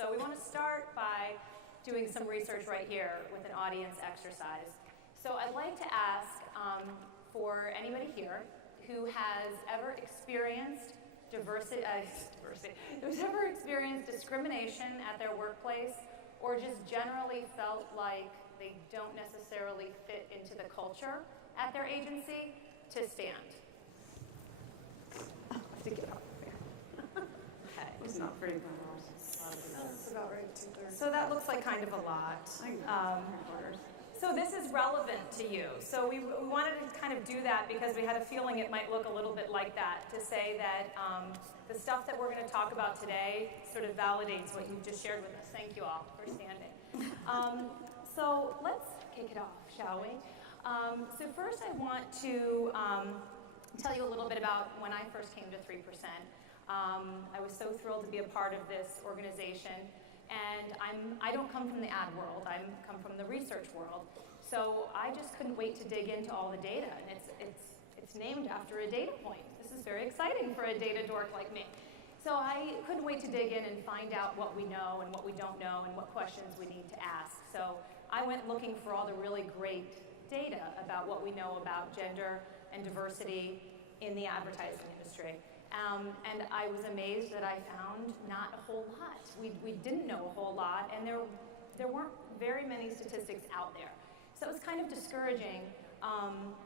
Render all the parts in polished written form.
So we want to start by doing some research right here with an audience exercise. So I'd like to ask for anybody here who has ever experienced who's ever experienced discrimination at their workplace or just generally felt like they don't necessarily fit into the culture at their agency, to stand. I have to get up there. Okay. It's not pretty much. That's about right, 2/3. So that looks like kind of a lot. So this is relevant to you. So we wanted to kind of do that because we had a feeling it might look a little bit like that, to say that the stuff that we're going to talk about today sort of validates what you just shared with us. Thank you all for standing. So let's kick it off, shall we? So first I want to tell you a little bit about when I first came to 3%. I was so thrilled to be a part of this organization. And I don't come from the ad world, I come from the research world. So I just couldn't wait to dig into all the data, and it's named after a data point. This is very exciting for a data dork like me. So I couldn't wait to dig in and find out what we know and what we don't know and what questions we need to ask. So I went looking for all the really great data about what we know about gender and diversity in the advertising industry. And I was amazed that I found not a whole lot. We didn't know a whole lot, and there weren't very many statistics out there. So it was kind of discouraging,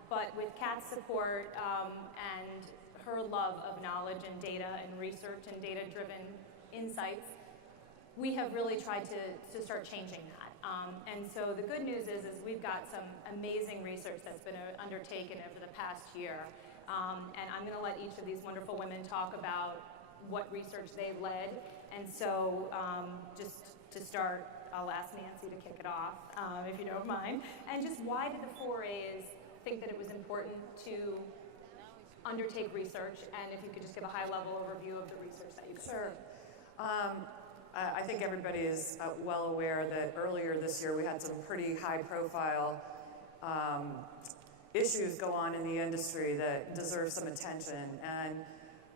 but with Kat's support and her love of knowledge and data and research and data-driven insights, we have really tried to start changing that. And so the good news is we've got some amazing research that's been undertaken over the past year. And I'm going to let each of these wonderful women talk about what research they've led. And so just to start, I'll ask Nancy to kick it off, if you don't mind. And just why did the 4As think that it was important to undertake research? And if you could just give a high-level overview of the research that you've done. Sure. I think everybody is well aware that earlier this year we had some pretty high-profile issues go on in the industry that deserve some attention, and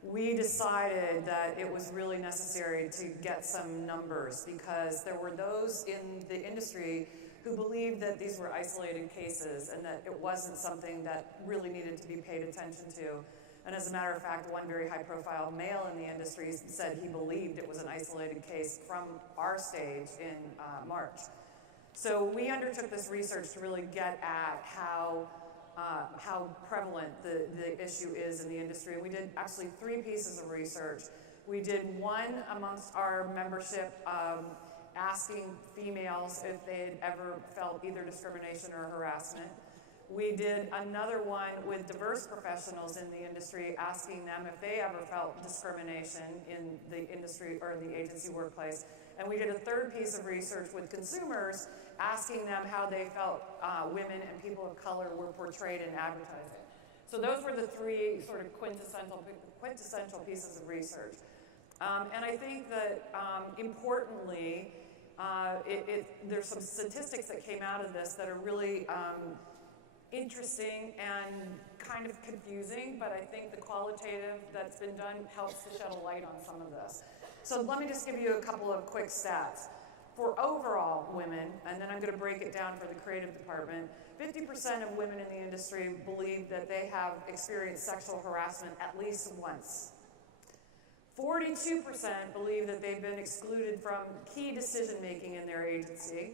we decided that it was really necessary to get some numbers because there were those in the industry who believed that these were isolated cases and that it wasn't something that really needed to be paid attention to. And as a matter of fact, one very high-profile male in the industry said he believed it was an isolated case from our stage in March. So we undertook this research to really get at how prevalent the issue is in the industry. And we did actually 3 pieces of research. We did one amongst our membership asking females if they had ever felt either discrimination or harassment. We did another one with diverse professionals in the industry asking them if they ever felt discrimination in the industry or the agency workplace. And we did a 3rd piece of research with consumers asking them how they felt women and people of color were portrayed in advertising. So those were the 3 sort of quintessential pieces of research. And I think that importantly, there's some statistics that came out of this that are really interesting and kind of confusing, but I think the qualitative that's been done helps to shed a light on some of this. So let me just give you a couple of quick stats. For overall women, and then I'm going to break it down for the creative department, 50% of women in the industry believe that they have experienced sexual harassment at least once. 42% believe that they've been excluded from key decision-making in their agency.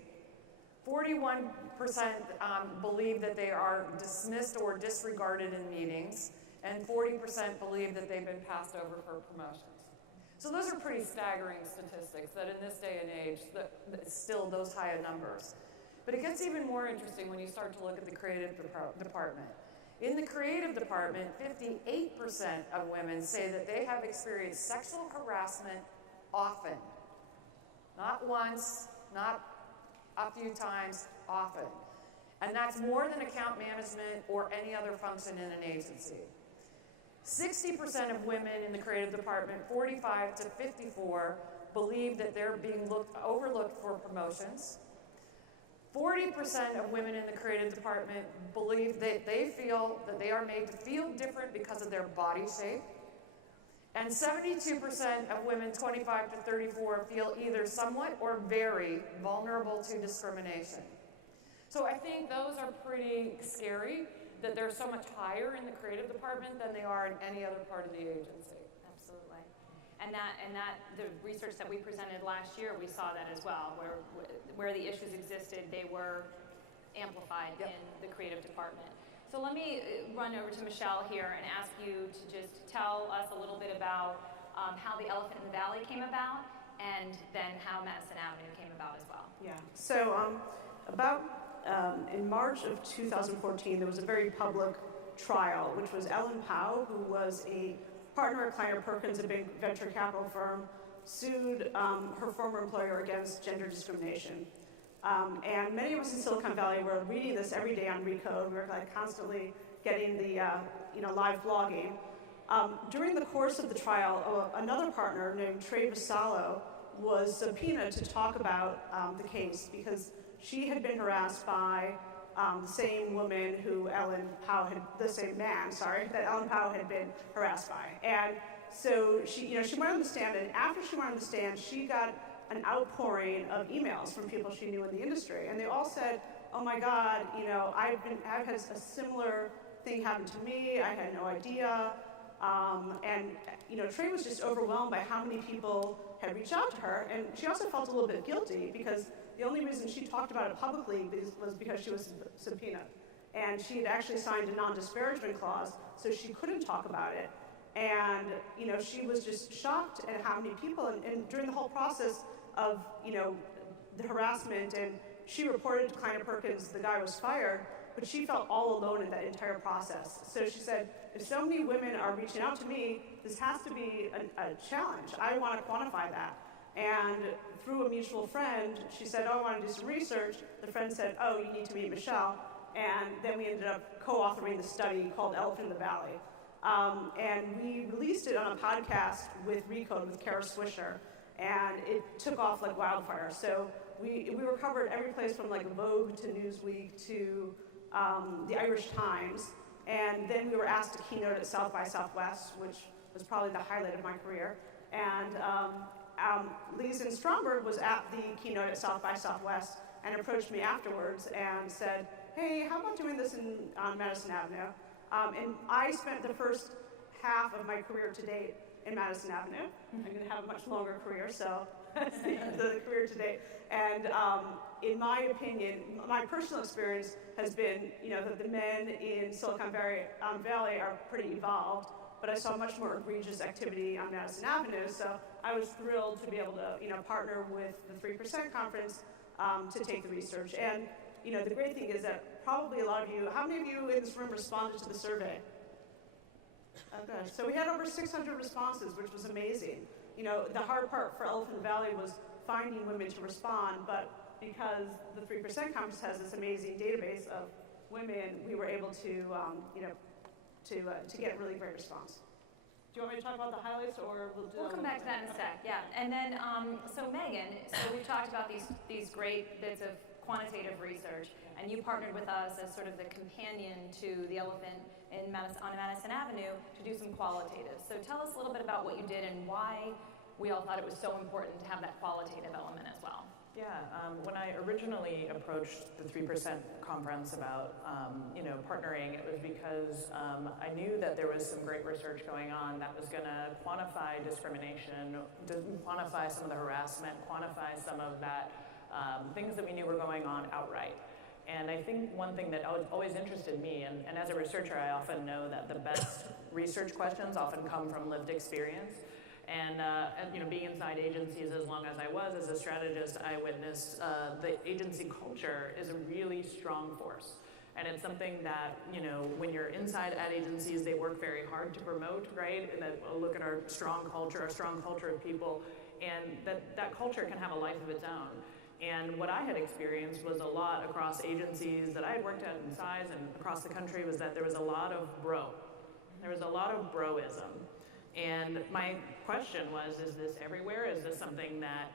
41% believe that they are dismissed or disregarded in meetings, and 40% believe that they've been passed over for promotions. So those are pretty staggering statistics that in this day and age, still those high numbers. But it gets even more interesting when you start to look at the creative department. In the creative department, 58% of women say that they have experienced sexual harassment often. Not once, not a few times, often. And that's more than account management or any other function in an agency. 60% of women in the creative department, 45 to 54, believe that they're being overlooked for promotions. 40% of women in the creative department believe that they feel that they are made to feel different because of their body shape. And 72% of women 25 to 34 feel either somewhat or very vulnerable to discrimination. So I think those are pretty scary, that they're so much higher in the creative department than they are in any other part of the agency. Absolutely. And the research that we presented last year, we saw that as well, where the issues existed, they were amplified in the creative department. So let me run over to Michele here and ask you to just tell us a little bit about how the Elephant in the Valley came about, and then how Madison Avenue came about as well. Yeah. So in March of 2014, there was a very public trial, which was Ellen Powell, who was a partner at Kleiner Perkins, a big venture capital firm, sued her former employer against gender discrimination. And many of us in Silicon Valley were reading this every day on Recode. We were like constantly getting the live blogging. During the course of the trial, another partner named Trey Vassallo was subpoenaed to talk about the case because she had been harassed by the same woman who that Ellen Powell had been harassed by. And so she went on the stand, and after she went on the stand, she got an outpouring of emails from people she knew in the industry, and they all said, "Oh my God, I've had a similar thing happen to me. I had no idea." And Trey was just overwhelmed by how many people had reached out to her, and she also felt a little bit guilty because the only reason she talked about it publicly was because she was subpoenaed, and she had actually signed a non-disparagement clause, so she couldn't talk about it. And she was just shocked at how many people, and during the whole process of the harassment, and she reported to Kleiner Perkins the guy was fired, but she felt all alone in that entire process. So she said, if so many women are reaching out to me, this has to be a challenge. I want to quantify that. And through a mutual friend, she said, oh, I want to do some research. The friend said, oh, you need to meet Michele. And then we ended up co-authoring the study called Elephant in the Valley. And we released it on a podcast with Recode with Kara Swisher, and it took off like wildfire. So we were covered every place from like Vogue to Newsweek to the Irish Times, and then we were asked to keynote at South by Southwest, which was probably the highlight of my career. And Lisa Stromberg was at the keynote at South by Southwest and approached me afterwards and said, hey, how about doing this on Madison Avenue? And I spent the first half of my career to date in Madison Avenue. I'm going to have a much longer career, so that's the end of the career to date. And in my opinion, my personal experience has been, that the men in Silicon Valley are pretty evolved, but I saw much more egregious activity on Madison Avenue, so I was thrilled to be able to, partner with the 3% Conference to take the research. And the great thing is that probably a lot of you, how many of you in this room responded to the survey? Okay, so we had over 600 responses, which was amazing. The hard part for Elephant Valley was finding women to respond, but because the 3% Conference has this amazing database of women, we were able to, to get really great response. Do you want me to talk about the highlights, or we'll come back to that in a sec, yeah. And then, so Megan, we've talked about these great bits of quantitative research, and you partnered with us as sort of the companion to the Elephant on Madison Avenue to do some qualitative. So tell us a little bit about what you did and why we all thought it was so important to have that qualitative element as well. Yeah, when I originally approached the 3% Conference about, partnering, it was because I knew that there was some great research going on that was going to quantify discrimination, quantify some of the harassment, quantify some of that things that we knew were going on outright. And I think one thing that always interested me, and as a researcher, I often know that the best research questions often come from lived experience. And being inside agencies as long as I was as a strategist, I witnessed the agency culture is a really strong force. And it's something that, when you're inside ad agencies, they work very hard to promote, right? And that look at our strong culture of people, and that culture can have a life of its own. And what I had experienced was a lot across agencies that I had worked at in size and across the country was that there was a lot of bro. There was a lot of broism. And my question was, is this everywhere? Is this something that,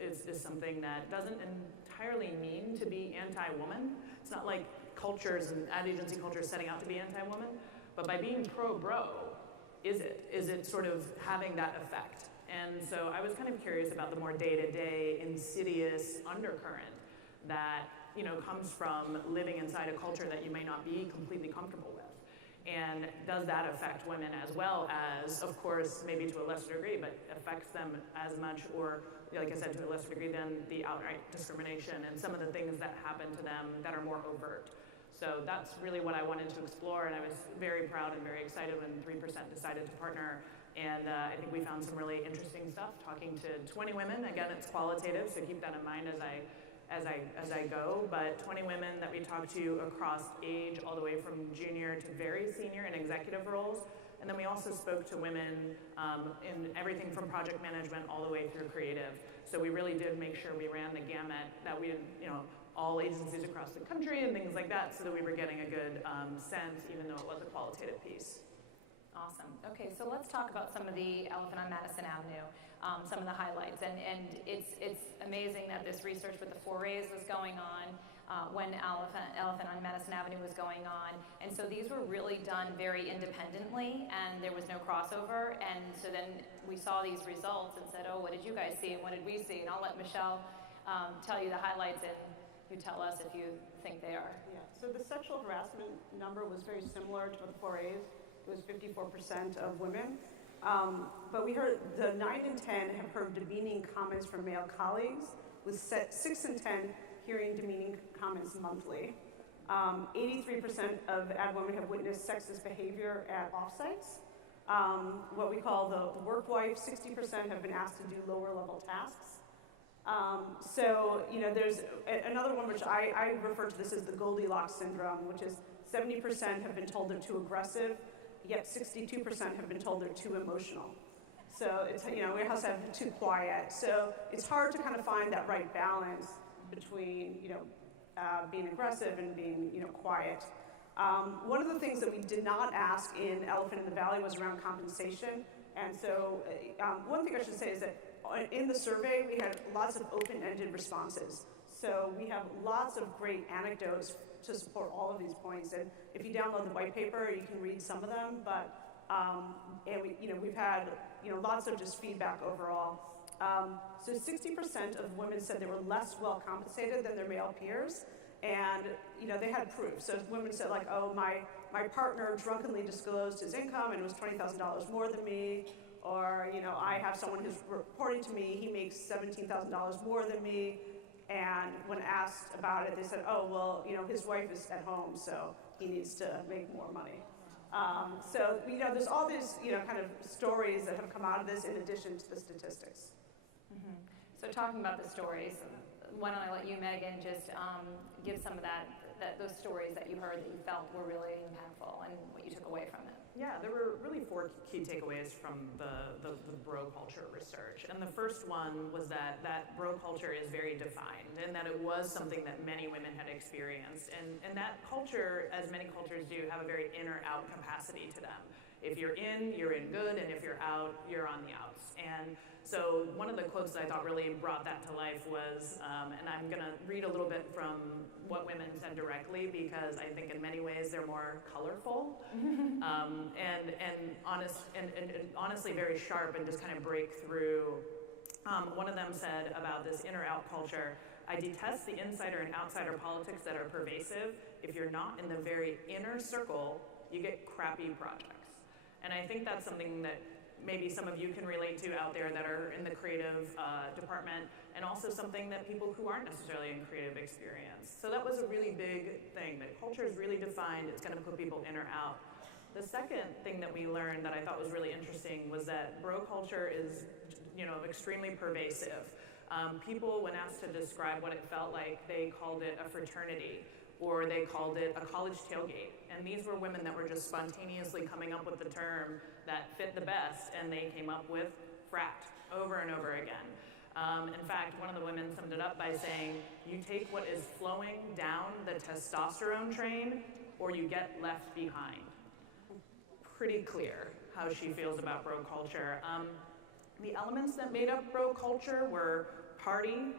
is something that doesn't entirely mean to be anti-woman? It's not like cultures and ad agency culture is setting out to be anti-woman, but by being pro-bro, is it? Is it sort of having that effect? And so I was kind of curious about the more day-to-day insidious undercurrent that, you know, comes from living inside a culture that you may not be completely comfortable with. And does that affect women as well as, of course, maybe to a lesser degree, but affects them as much, or like I said, to a lesser degree than the outright discrimination and some of the things that happen to them that are more overt. So that's really what I wanted to explore, and I was very proud and very excited when 3% decided to partner. And I think we found some really interesting stuff, talking to 20 women. Again, it's qualitative, so keep that in mind as I go. But 20 women that we talked to across age, all the way from junior to very senior in executive roles. And then we also spoke to women in everything from project management all the way through creative. So we really did make sure we ran the gamut, that we, you know, all agencies across the country and things like that, so that we were getting a good sense, even though it was a qualitative piece. Awesome. Okay, so let's talk about some of the Elephant on Madison Avenue, some of the highlights. And it's amazing that this research with the forays was going on when Elephant on Madison Avenue was going on. And so these were really done very independently, and there was no crossover. And so then we saw these results and said, oh, what did you guys see and what did we see? And I'll let Michele tell you the highlights, and you tell us if you think they are. Yeah, so the sexual harassment number was very similar to the forays. It was 54% of women. But we heard the 9 in 10 have heard demeaning comments from male colleagues, with 6 in 10 hearing demeaning comments monthly. 83% of ad women have witnessed sexist behavior at offsites. What we call the work wife, 60% have been asked to do lower level tasks. So, you know, there's another one which I refer to this as the Goldilocks syndrome, which is 70% have been told they're too aggressive, yet 62% have been told they're too emotional. So it's, you know, we also have too quiet. So it's hard to kind of find that right balance between, you know, being aggressive and being, you know, quiet. One of the things that we did not ask in Elephant in the Valley was around compensation. And so one thing I should say is that in the survey, we had lots of open-ended responses. So we have lots of great anecdotes to support all of these points. And if you download the white paper, you can read some of them. But and we, you know, we've had, you know, lots of just feedback overall. So 60% of women said they were less well compensated than their male peers, and you know they had proof. So women said like, oh, my partner drunkenly disclosed his income and it was $20,000 more than me, or you know I have someone who's reporting to me he makes $17,000 more than me. And when asked about it, they said, oh, well, you know, his wife is at home, so he needs to make more money. So, you know, there's all these, you know, kind of stories that have come out of this in addition to the statistics. Mm-hmm. So talking about the stories, why don't I let you, Megan, just give some of those stories that you heard that you felt were really impactful and what you took away from it. Yeah, there were really 4 key takeaways from the bro culture research. And the first one was that bro culture is very defined, and that it was something that many women had experienced. And that culture, as many cultures do, have a very in or out capacity to them. If you're in good, and if you're out, you're on the outs. And so one of the quotes that I thought really brought that to life was, and I'm gonna read a little bit from what women said directly, because I think in many ways they're more colorful, and honestly very sharp, and just kind of break through. One of them said about this in or out culture, I detest the insider and outsider politics that are pervasive. If you're not in the very inner circle, you get crappy projects. And I think that's something that maybe some of you can relate to out there that are in the creative department, and also something that people who aren't necessarily in creative experience. So that was a really big thing, that culture is really defined, it's gonna put people in or out. The second thing that we learned that I thought was really interesting was that bro culture is, you know, extremely pervasive. People, when asked to describe what it felt like, they called it a fraternity, or they called it a college tailgate. And these were women that were just spontaneously coming up with the term that fit the best, and they came up with frat over and over again. In fact, one of the women summed it up by saying, you take what is flowing down the testosterone train, or you get left behind. Pretty clear how she feels about bro culture. The elements that made up bro culture were party,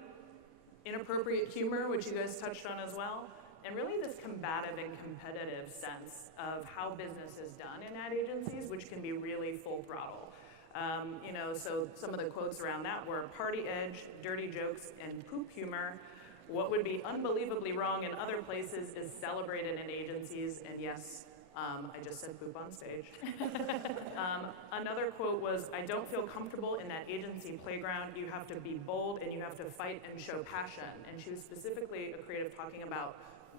inappropriate humor, which you guys touched on as well, and really this combative and competitive sense of how business is done in ad agencies, which can be really full throttle. So some of the quotes around that were party edge, dirty jokes, and poop humor. What would be unbelievably wrong in other places is celebrated in agencies, and yes, I just said poop on stage. Another quote was, I don't feel comfortable in that agency playground. You have to be bold and you have to fight and show passion. And she was specifically a creative talking about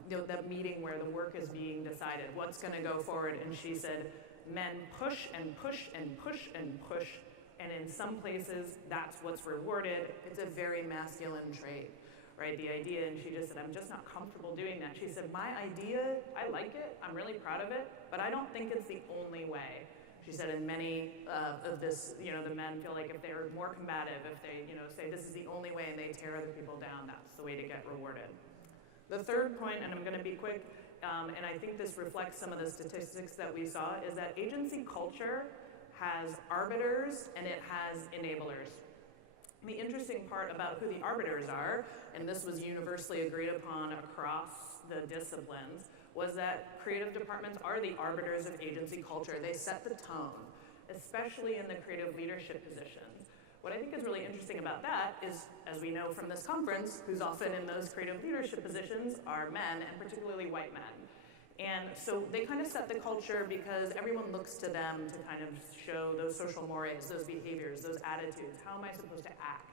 that meeting where the work is being decided, what's going to go forward. And she said, men push and push and push and push. And in some places, that's what's rewarded. It's a very masculine trait. Right, the idea, and she just said, I'm just not comfortable doing that. She said, my idea, I like it, I'm really proud of it, but I don't think it's the only way. She said, in many of this, the men feel like if they're more combative, if they, say this is the only way and they tear other people down, that's the way to get rewarded. The third point, and I'm gonna be quick, and I think this reflects some of the statistics that we saw, is that agency culture has arbiters and it has enablers. The interesting part about who the arbiters are, and this was universally agreed upon across the disciplines, was that creative departments are the arbiters of agency culture. They set the tone, especially in the creative leadership positions. What I think is really interesting about that is, as we know from this conference, who's often in those creative leadership positions are men, and particularly white men. And so they kind of set the culture because everyone looks to them to kind of show those social mores, those behaviors, those attitudes. How am I supposed to act?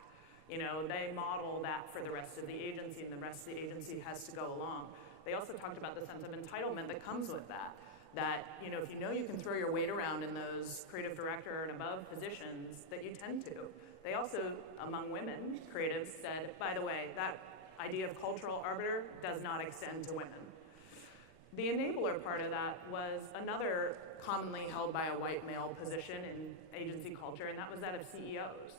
They model that for the rest of the agency, and the rest of the agency has to go along. They also talked about the sense of entitlement that comes with that. That, if you can throw your weight around in those creative director and above positions, that you tend to. They also, among women creatives, said, by the way, that idea of cultural arbiter does not extend to women. The enabler part of that was another commonly held by a white male position in agency culture, and that was that of CEOs.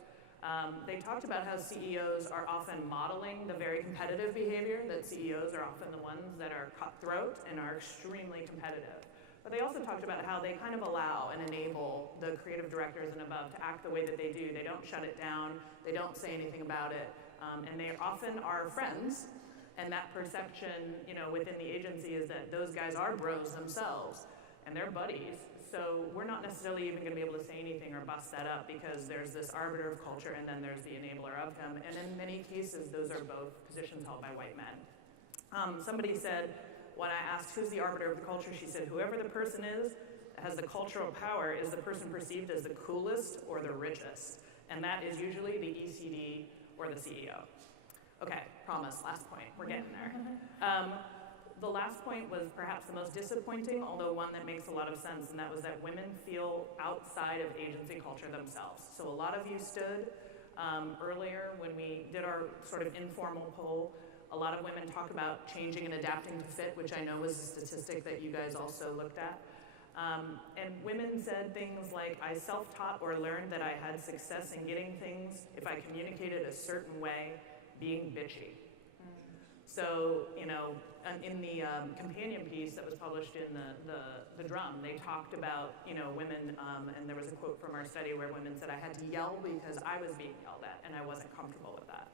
They talked about how CEOs are often modeling the very competitive behavior, that CEOs are often the ones that are cutthroat and are extremely competitive. But they also talked about how they kind of allow and enable the creative directors and above to act the way that they do. They don't shut it down, they don't say anything about it, and they often are friends. And that perception, within the agency is that those guys are bros themselves, and they're buddies. So we're not necessarily even going to be able to say anything or bust that up because there's this arbiter of culture and then there's the enabler of him. And in many cases, those are both positions held by white men. Somebody said, when I asked who's the arbiter of the culture, she said, whoever the person is has the cultural power is the person perceived as the coolest or the richest. And that is usually the ECD or the CEO. Okay, promise, last point, we're getting there. The last point was perhaps the most disappointing, although one that makes a lot of sense, and that was that women feel outside of agency culture themselves. So a lot of you stood earlier when we did our sort of informal poll. A lot of women talk about changing and adapting to fit, which I know was a statistic that you guys also looked at. And women said things like, I self-taught or learned that I had success in getting things if I communicated a certain way, being bitchy. So, in the companion piece that was published in the Drum, they talked about, women, and there was a quote from our study where women said, I had to yell because I was being yelled at and I wasn't comfortable with that.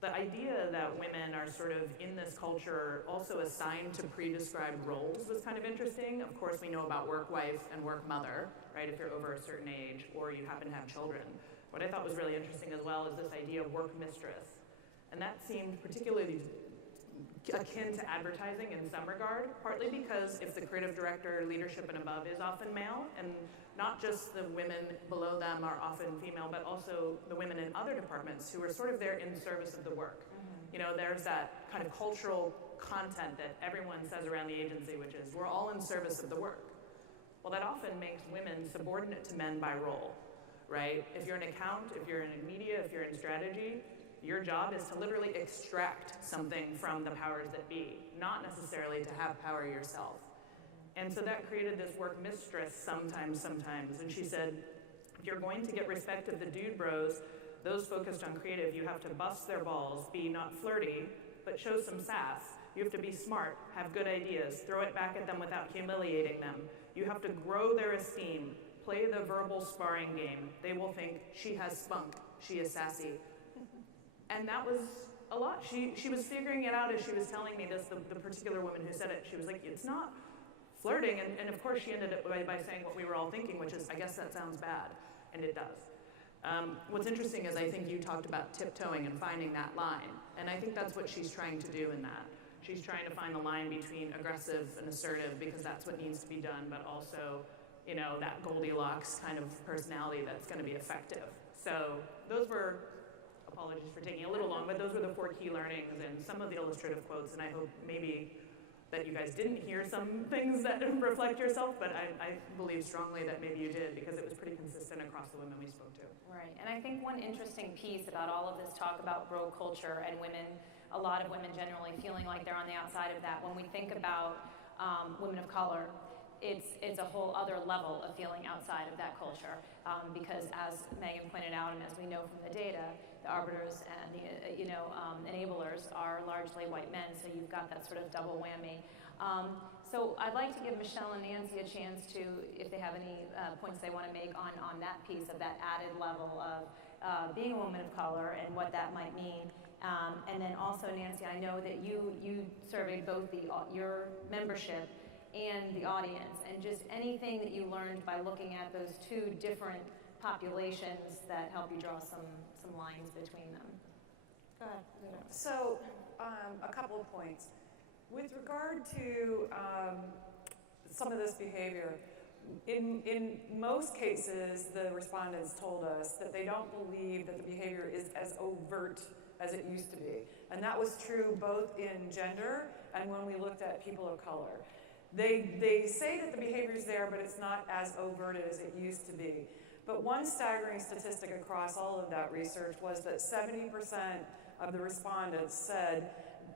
The idea that women are sort of in this culture also assigned to pre-described roles was kind of interesting. Of course, we know about work wife and work mother, right, if you're over a certain age or you happen to have children. What I thought was really interesting as well is this idea of work mistress. And that seemed particularly akin to advertising in some regard, partly because if the creative director, leadership and above is often male, and not just the women below them are often female, but also the women in other departments who are sort of there in service of the work. There's that kind of cultural content that everyone says around the agency, which is we're all in service of the work. Well, that often makes women subordinate to men by role, right? If you're an account, if you're in media, if you're in strategy, your job is to literally extract something from the powers that be, not necessarily to have power yourself. And so that created this work mistress sometimes. And she said, if you're going to get respect of the dude bros, those focused on creative, you have to bust their balls, be not flirty, but show some sass. You have to be smart, have good ideas, throw it back at them without humiliating them. You have to grow their esteem, play the verbal sparring game. They will think, she has spunk, she is sassy. And that was a lot. She was figuring it out as she was telling me this, the particular woman who said it. She was like, it's not flirting. And of course she ended up by saying what we were all thinking, which is, I guess that sounds bad. And it does. What's interesting is I think you talked about tiptoeing and finding that line. And I think that's what she's trying to do in that. She's trying to find the line between aggressive and assertive because that's what needs to be done, but also, you know, that Goldilocks kind of personality that's going to be effective. So those were, apologies for taking a little long, but those were the 4 key learnings and some of the illustrative quotes, and I hope maybe that you guys didn't hear some things that reflect yourself, but I believe strongly that maybe you did because it was pretty consistent across the women we spoke to. Right, and I think one interesting piece about all of this talk about bro culture and women, a lot of women generally feeling like they're on the outside of that, when we think about women of color, it's a whole other level of feeling outside of that culture because as Megan pointed out and as we know from the data, the arbiters and the enablers are largely white men, so you've got that sort of double whammy. So I'd like to give Michele and Nancy a chance to, if they have any points they want to make on that piece of that added level of being a woman of color and what that might mean. And then also, Nancy, I know that you surveyed both your membership and the audience, and just anything that you learned by looking at those 2 different populations that help you draw some lines between them. Go ahead. So, a couple of points. With regard to some of this behavior, in most cases, the respondents told us that they don't believe that the behavior is as overt as it used to be. And that was true both in gender and when we looked at people of color. They say that the behavior is there, but it's not as overt as it used to be. But one staggering statistic across all of that research was that 70% of the respondents said,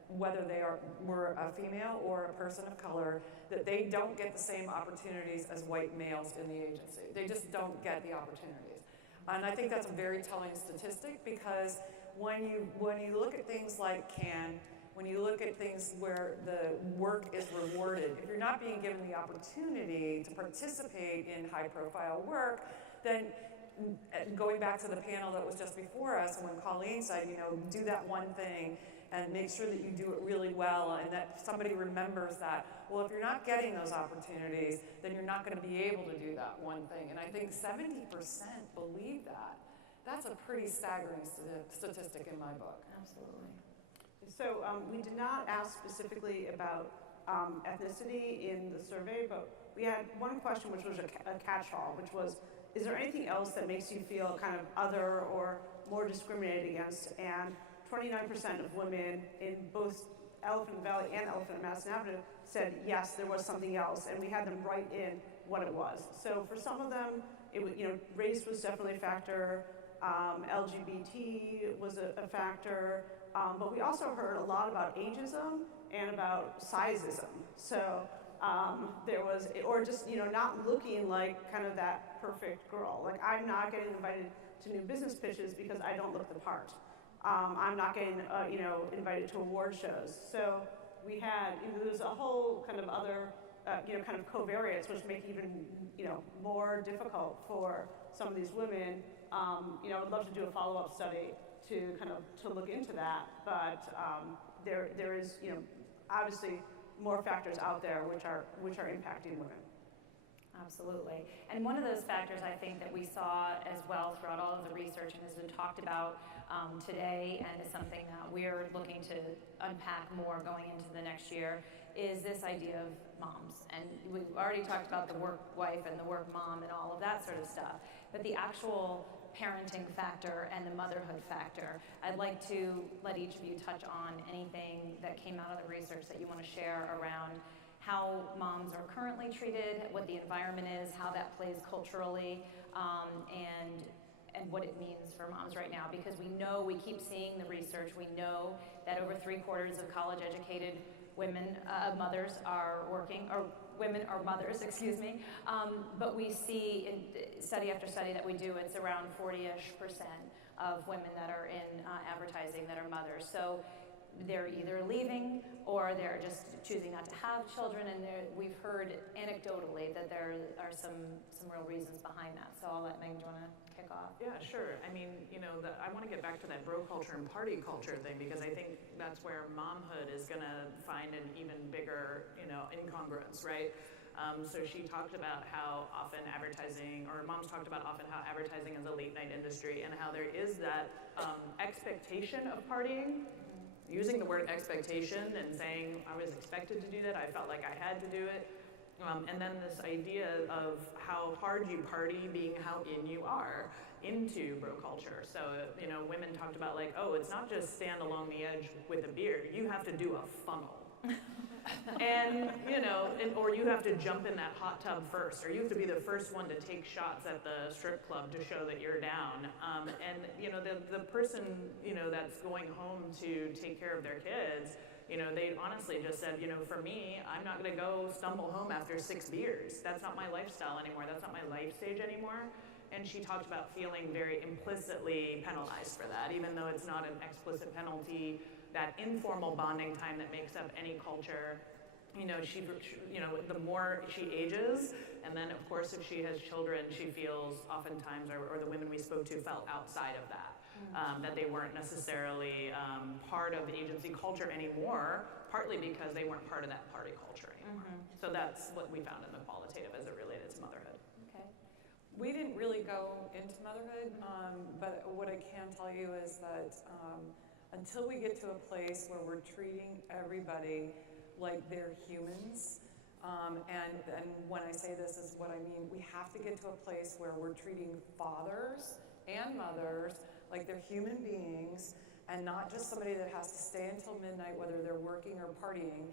whether they were a female or a person of color, that they don't get the same opportunities as white males in the agency. They just don't get the opportunities. And I think that's a very telling statistic because when you look at things like CAN, when you look at things where the work is rewarded, if you're not being given the opportunity to participate in high-profile work, then going back to the panel that was just before us, when Colleen said, you know, do that one thing and make sure that you do it really well and that somebody remembers that. Well, if you're not getting those opportunities, then you're not going to be able to do that one thing. And I think 70% believe that. That's a pretty staggering statistic in my book. Absolutely. So we did not ask specifically about ethnicity in the survey, but we had one question which was a catch-all, which was, is there anything else that makes you feel kind of other or more discriminated against? And 29% of women in both Elephant Valley and Elephant and Madison Avenue said yes, there was something else, and we had them write in what it was. So for some of them, it was, race was definitely a factor. LGBT was a factor. But we also heard a lot about ageism and about sizeism. So there was, or just, not looking like kind of that perfect girl. Like, I'm not getting invited to new business pitches because I don't look the part. I'm not getting, invited to award shows. So we had, there was a whole kind of other, kind of covariates which make it even, more difficult for some of these women. I would love to do a follow-up study to look into that, but there is, obviously more factors out there which are impacting women. Absolutely. And one of those factors I think that we saw as well throughout all of the research and has been talked about today and is something that we're looking to unpack more going into the next year is this idea of moms. And we've already talked about the work wife and the work mom and all of that sort of stuff, but the actual parenting factor and the motherhood factor. I'd like to let each of you touch on anything that came out of the research that you want to share around how moms are currently treated, what the environment is, how that plays culturally, and what it means for moms right now. Because we keep seeing the research, we know that over 3/4 of college-educated women, mothers are working, or women are mothers, excuse me. But we see in study after study that we do, it's around 40-ish% of women that are in advertising that are mothers. So they're either leaving or they're just choosing not to have children, and we've heard anecdotally that there are some real reasons behind that. So I'll let Meg, do you want to kick off? Yeah, sure. I mean, I want to get back to that bro culture and party culture thing, because I think that's where momhood is going to find an even bigger, incongruence, right? So she talked about how often moms talked about often how advertising is a late night industry, and how there is that expectation of partying. Using the word expectation and saying I was expected to do that, I felt like I had to do it. And then this idea of how hard you party being how in you are into bro culture. So, women talked about like, oh, it's not just stand along the edge with a beer, you have to do a funnel. And, or you have to jump in that hot tub first, or you have to be the first one to take shots at the strip club to show that you're down. And, the person, that's going home to take care of their kids, they honestly just said, for me, I'm not going to go stumble home after 6 beers. That's not my lifestyle anymore. That's not my life stage anymore. And she talked about feeling very implicitly penalized for that, even though it's not an explicit penalty. That informal bonding time that makes up any culture, the more she ages, and then of course if she has children, she feels oftentimes, or the women we spoke to felt outside of that. That they weren't necessarily part of the agency culture anymore, partly because they weren't part of that party culture anymore. So that's what we found in the qualitative as it related to motherhood. Okay. We didn't really go into motherhood, but what I can tell you is that until we get to a place where we're treating everybody like they're humans, and when I say this is what I mean, we have to get to a place where we're treating fathers and mothers like they're human beings, and not just somebody that has to stay until midnight, whether they're working or partying.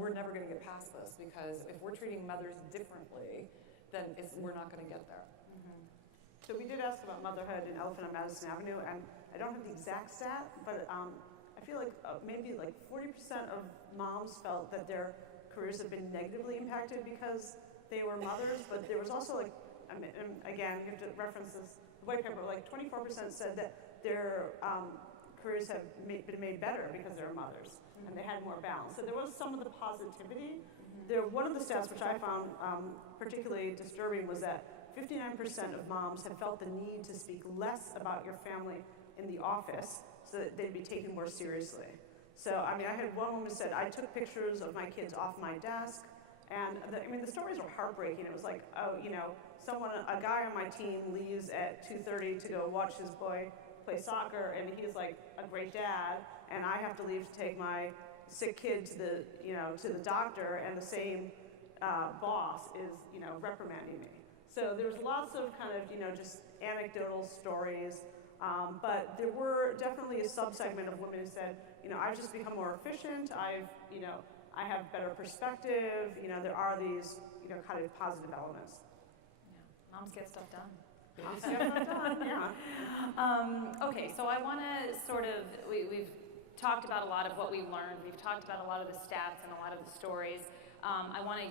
We're never going to get past this, because if we're treating mothers differently, then we're not going to get there. So we did ask about motherhood in Elephant on Madison Avenue, and I don't have the exact stat, but I feel like maybe like 40% of moms felt that their careers have been negatively impacted because they were mothers, but there was also like, again, you have to reference this white paper, like 24% said that their careers have been made better because they were mothers, and they had more balance. So there was some of the positivity. One of the stats which I found particularly disturbing was that 59% of moms have felt the need to speak less about your family in the office so that they'd be taken more seriously. So, I had one woman said, I took pictures of my kids off my desk, and the stories were heartbreaking. It was like, oh, a guy on my team leaves at 2:30 to go watch his boy play soccer, and he's like a great dad, and I have to leave to take my sick kid to the doctor, and the same boss is, reprimanding me. So there's lots of kind of, just anecdotal stories, but there were definitely a subsegment of women who said, I've just become more efficient, I have better perspective, there are these, kind of positive elements. Yeah. Moms get stuff done. Moms get stuff done, yeah. Okay, so I want to we've talked about a lot of what we learned, we've talked about a lot of the stats and a lot of the stories. I want to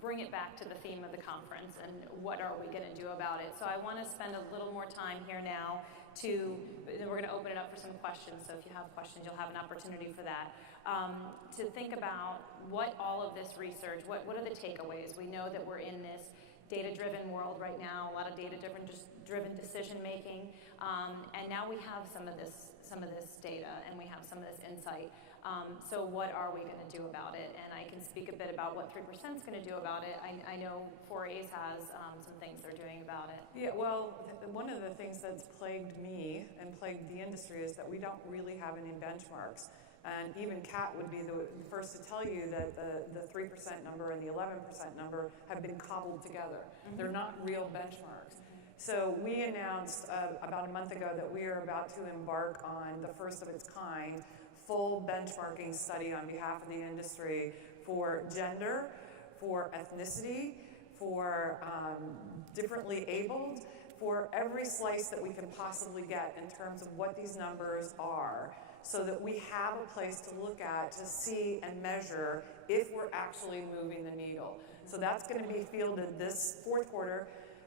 bring it back to the theme of the conference and what are we going to do about it. So I want to spend a little more time here now then we're going to open it up for some questions. So if you have questions, you'll have an opportunity for that. To think about what all of this research, what are the takeaways? We know that we're in this data-driven world right now, a lot of data-driven decision making, and now we have some of this data and we have some of this insight. So what are we going to do about it? And I can speak a bit about what 3% is going to do about it. I know 4A's has some things they're doing about it. Yeah, well, one of the things that's plagued me and plagued the industry is that we don't really have any benchmarks. And even Kat would be the first to tell you that the 3% number and the 11% number have been cobbled together. They're not real benchmarks. So we announced about a month ago that we are about to embark on the first of its kind full benchmarking study on behalf of the industry for gender, for ethnicity, for differently abled, for every slice that we can possibly get in terms of what these numbers are, so that we have a place to look at to see and measure if we're actually moving the needle. So that's going to be fielded this fourth quarter.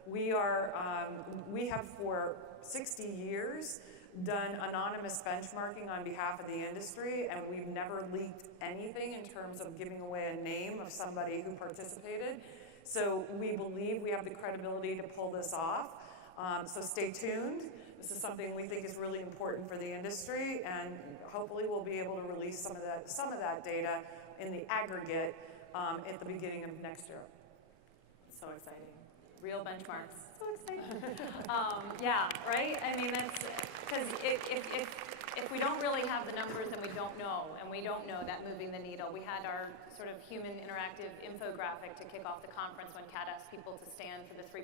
We have for 60 years done anonymous benchmarking on behalf of the industry, and we've never leaked anything in terms of giving away a name of somebody who participated. So we believe we have the credibility to pull this off. So stay tuned. This is something we think is really important for the industry, and hopefully we'll be able to release some of that data in the aggregate at the beginning of next year. So exciting. Real benchmarks. So exciting. Yeah, right? I mean, that's because if we don't really have the numbers, then we don't know, and we don't know that moving the needle. We had our sort of human interactive infographic to kick off the conference when Kat asked people to stand for the 3%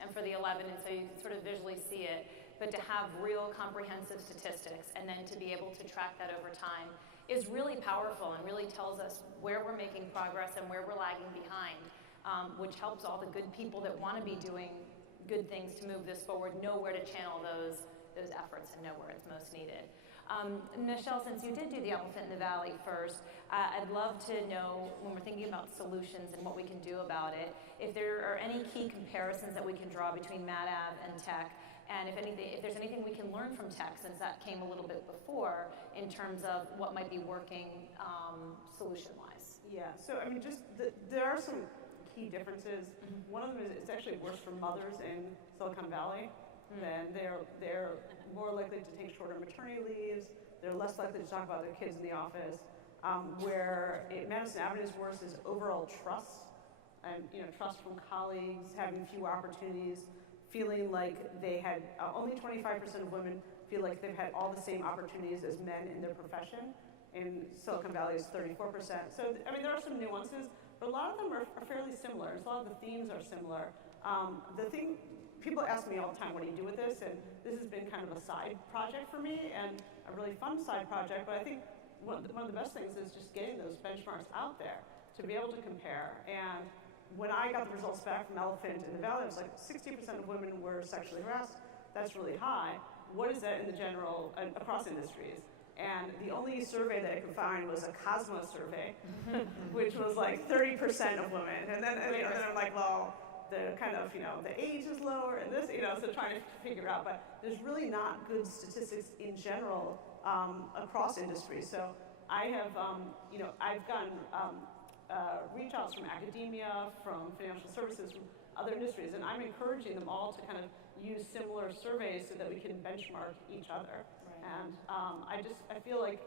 and for the 11, and so you can sort of visually see it. But to have real comprehensive statistics and then to be able to track that over time is really powerful and really tells us where we're making progress and where we're lagging behind. Which helps all the good people that want to be doing good things to move this forward know where to channel those efforts and know where it's most needed. Michele, since you did do the elephant in the valley first, I'd love to know, when we're thinking about solutions and what we can do about it, if there are any key comparisons that we can draw between MadAv and tech, and if there's anything we can learn from tech, since that came a little bit before, in terms of what might be working solution-wise. Yeah, so I mean, there are some key differences. One of them is it's actually worse for mothers in Silicon Valley. Then they're more likely to take shorter maternity leaves. They're less likely to talk about their kids in the office. Where Madison Avenue's worse is overall trust, and trust from colleagues, having fewer opportunities, feeling like they had only 25% of women feel like they've had all the same opportunities as men in their profession. In Silicon Valley, it's 34%. So I mean, there are some nuances. But a lot of them are fairly similar. A lot of the themes are similar. People ask me all the time, what do you do with this? And this has been kind of a side project for me and a really fun side project. But I think one of the best things is just getting those benchmarks out there to be able to compare. And when I got the results back from Elephant in the Valley, it was like 60% of women were sexually harassed. That's really high. What is that in the general, across industries? And the only survey that I could find was a Cosmos survey, which was like 30% of women. And then I'm like, well, the kind of, the age is lower and this, so trying to figure out. But there's really not good statistics in general across industries. So I have, I've gotten reach outs from academia, from financial services, from other industries, and I'm encouraging them all to kind of use similar surveys so that we can benchmark each other. And I feel like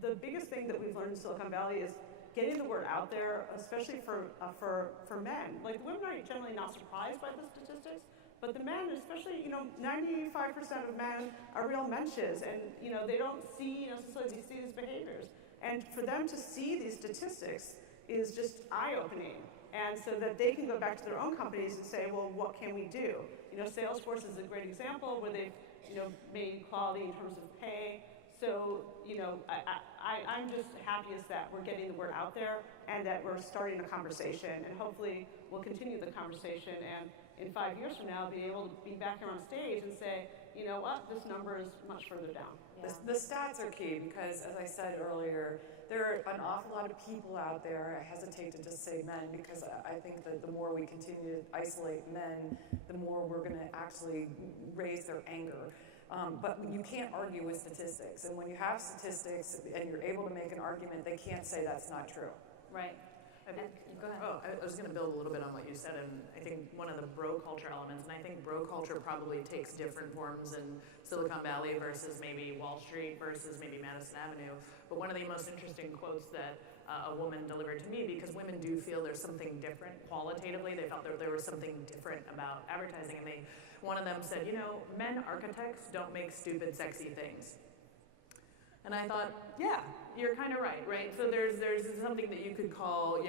the biggest thing that we've learned in Silicon Valley is getting the word out there, especially for men. Like, women are generally not surprised by the statistics, but the men, especially, 95% of men are real mensches, and they don't see necessarily these behaviors. And for them to see these statistics is just eye-opening, and so that they can go back to their own companies and say, well, what can we do? Salesforce is a great example where they've made equality in terms of pay. So, I'm just happiest that we're getting the word out there and that we're starting a conversation, and hopefully we'll continue the conversation, and in 5 years from now be able to be back here on stage and say, you know what, this number is much further down. Yeah. The stats are key because, as I said earlier, there are an awful lot of people out there. I hesitate to just say men because I think that the more we continue to isolate men, the more we're going to actually raise their anger. But you can't argue with statistics. And when you have statistics and you're able to make an argument, they can't say that's not true. Right. Go ahead. Oh, I was going to build a little bit on what you said, and I think one of the bro culture elements, and I think bro culture probably takes different forms in Silicon Valley versus maybe Wall Street versus maybe Madison Avenue. But one of the most interesting quotes that a woman delivered to me, because women do feel there's something different qualitatively, they felt there was something different about advertising, and one of them said, men architects don't make stupid, sexy things. And I thought, yeah, you're kind of right? So there's something that you could call,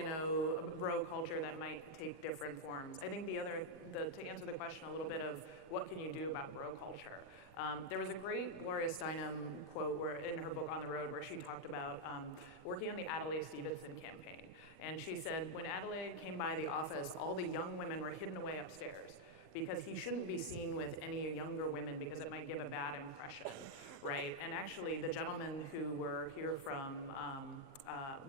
bro culture that might take different forms. I think to answer the question a little bit of what can you do about bro culture, there was a great Gloria Steinem quote in her book On the Road where she talked about working on the Adelaide Stevenson campaign. And she said, when Adelaide came by the office, all the young women were hidden away upstairs because he shouldn't be seen with any younger women because it might give a bad impression, right? And actually, the gentlemen who were here from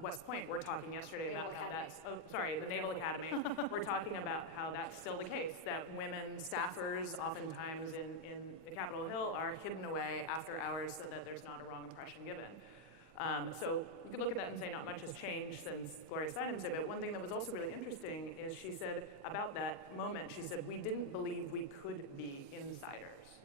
West Point were talking yesterday about how that's, the Naval Academy. We're talking about how that's still the case, that women staffers oftentimes in the Capitol Hill are hidden away after hours so that there's not a wrong impression given. So you could look at that and say not much has changed since Gloria Steinem said, but one thing that was also really interesting is she said about that moment, she said, we didn't believe we could be insiders.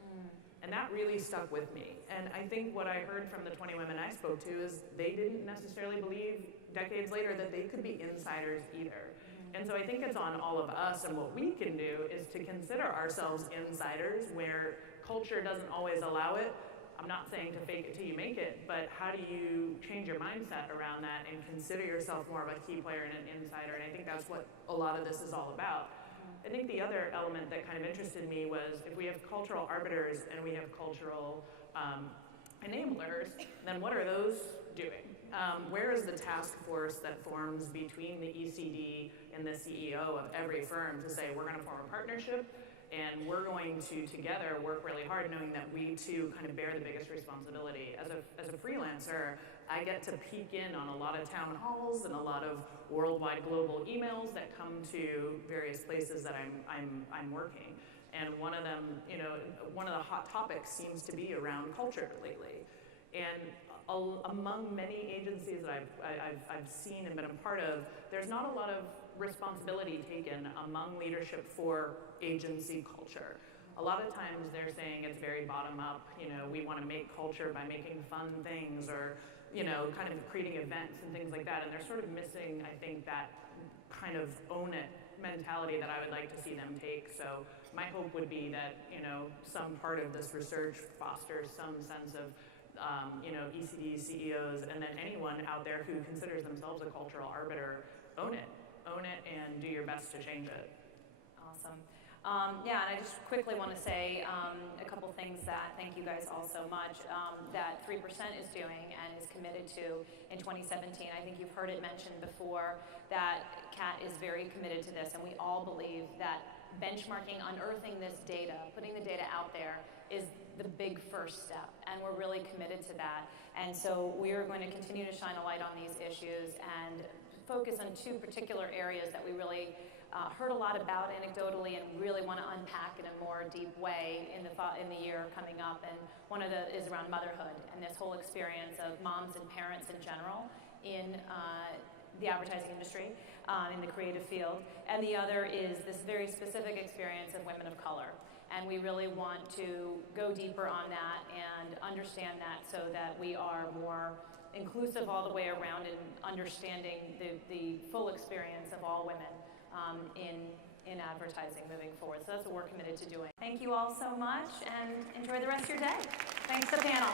And that really stuck with me. And I think what I heard from the 20 women I spoke to is they didn't necessarily believe decades later that they could be insiders either. And so I think it's on all of us, and what we can do is to consider ourselves insiders where culture doesn't always allow it. I'm not saying to fake it till you make it, but how do you change your mindset around that and consider yourself more of a key player and an insider? And I think that's what a lot of this is all about. I think the other element that kind of interested me was if we have cultural arbiters and we have cultural enablers, then what are those doing? Where is the task force that forms between the ECD and the CEO of every firm to say, we're going to form a partnership and we're going to together work really hard knowing that we too kind of bear the biggest responsibility. As a freelancer, I get to peek in on a lot of town halls and a lot of worldwide global emails that come to various places that I'm working. And one of them, one of the hot topics seems to be around culture lately. And among many agencies that I've seen and been a part of, there's not a lot of responsibility taken among leadership for agency culture. A lot of times they're saying it's very bottom up, we want to make culture by making fun things or, kind of creating events and things like that. And they're sort of missing, I think, that kind of own it mentality that I would like to see them take. So my hope would be that, some part of this research fosters some sense of ECD CEOs and then anyone out there who considers themselves a cultural arbiter, own it and do your best to change it. Awesome. And I just quickly want to say a couple things that thank you guys all so much that 3% is doing and is committed to in 2017. I think you've heard it mentioned before that Kat is very committed to this, and we all believe that benchmarking, unearthing this data, putting the data out there is the big first step, and we're really committed to that. And so we are going to continue to shine a light on these issues and focus on two particular areas that we really heard a lot about anecdotally and really want to unpack in a more deep way in the year coming up. And one of the is around motherhood and this whole experience of moms and parents in general in the advertising industry, in the creative field. And the other is this very specific experience of women of color. And we really want to go deeper on that and understand that so that we are more inclusive all the way around and understanding the full experience of all women in advertising moving forward. So that's what we're committed to doing. Thank you all so much and enjoy the rest of your day. Thanks to the panel.